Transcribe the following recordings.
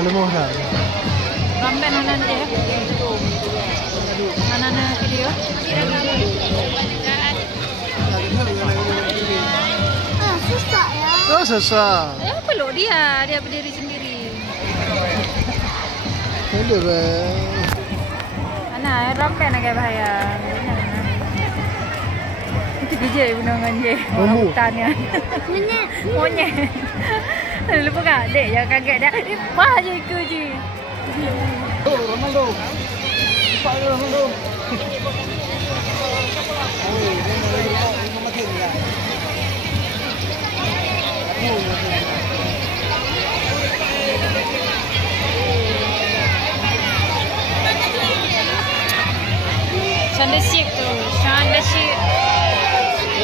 Kalau mau dah. Ramai nanan dia. Nanan video. Susah ya. Oh susah. Peluk dia berdiri sendiri. Ada ber. Mana ramai nak bahaya. Itu biji bunungan je. Hutannya. Monyet. Lupa kak, dek jangan kaget dah. Wah je ikut je. Ronaldo. Cepat ke Ronaldo. Shanda Sheikh tu, Shanda Sheikh.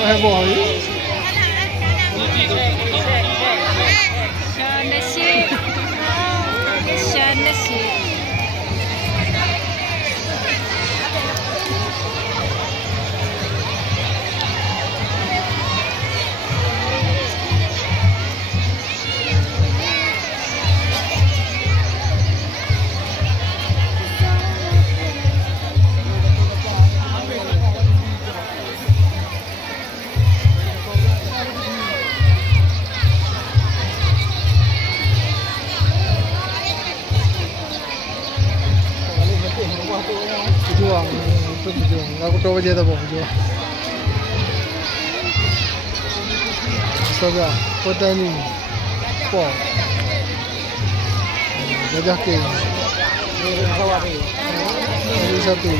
Heboh ni. Shanda Sheikh. Shanda Sheikh. Berjuang, itu berjuang. Aku coba je tak berjuang. Astaga, kota ni, apa? Gajah King. Ini satu.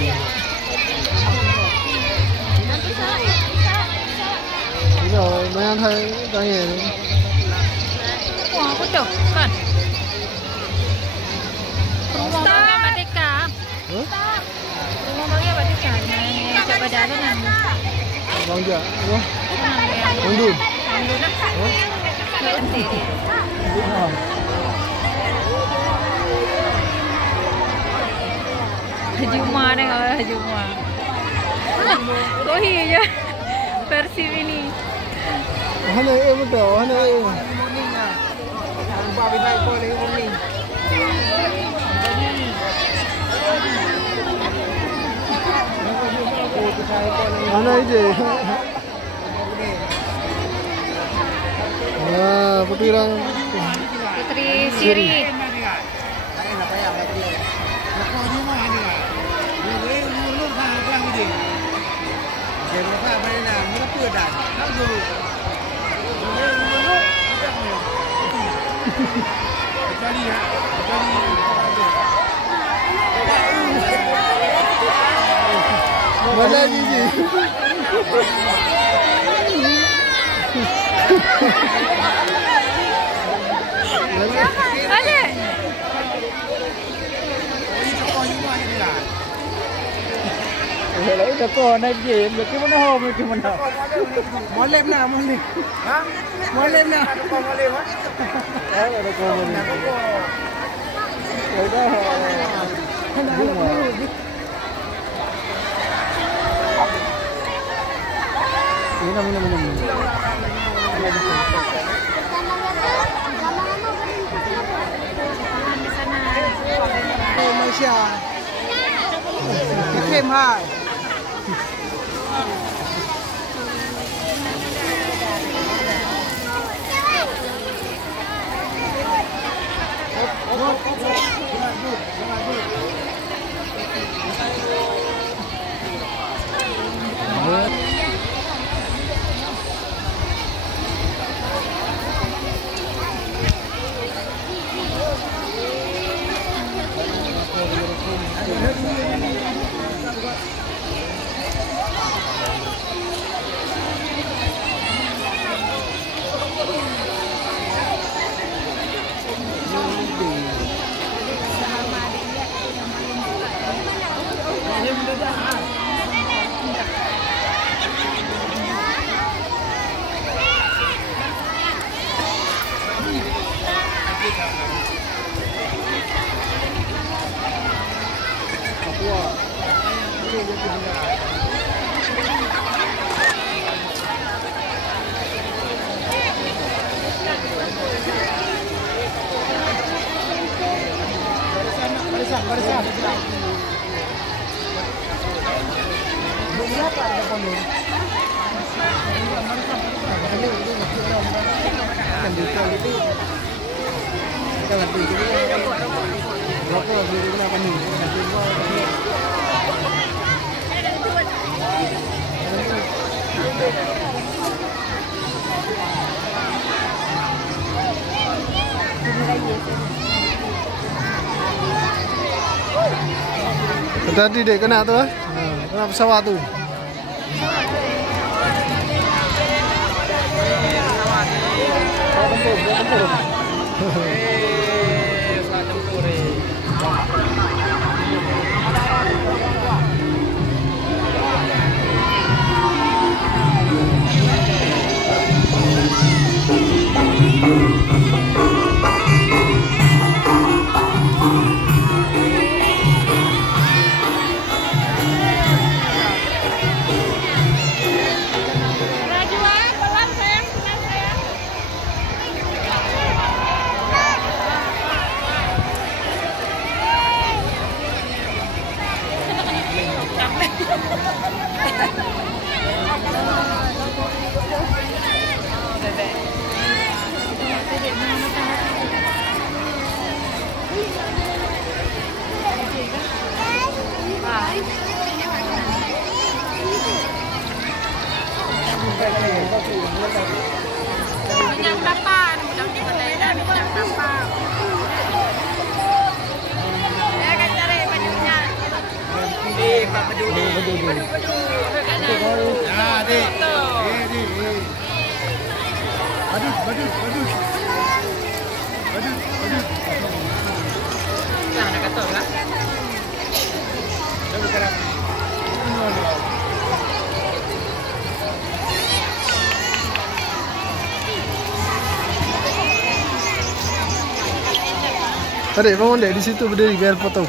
Ini banyak hal tanya. Wah, betul kan? Rumah Merdeka. Rumah Merdeka. Siapa dah tu nanti? Bang Jah, apa? Bang Dun. Haji Umar tengok Haji Umar. Kohi je versi ini. Mana betul, mana mana je? Wah, putri Siri. Mana Gigi? Ada. Lalu dah kau naik game, bagaimana home bagaimana? Molem na, molem. Ha? Molem na. Ada kau molem ha? Ada kau molem. Dah. Minum. Malaysia. Kem hai. Barisan. Berapa ada pondok? Tadi dek kena tu kena pesawat tu. Tempur. Minyak berapa? Mudah kita dah minyak berapa? Saya akan cari bajunya. Pak peduli. Ah, dek. Badut. Nah, nak kata lah. Adik, bangun dek di situ berdiri biar foto.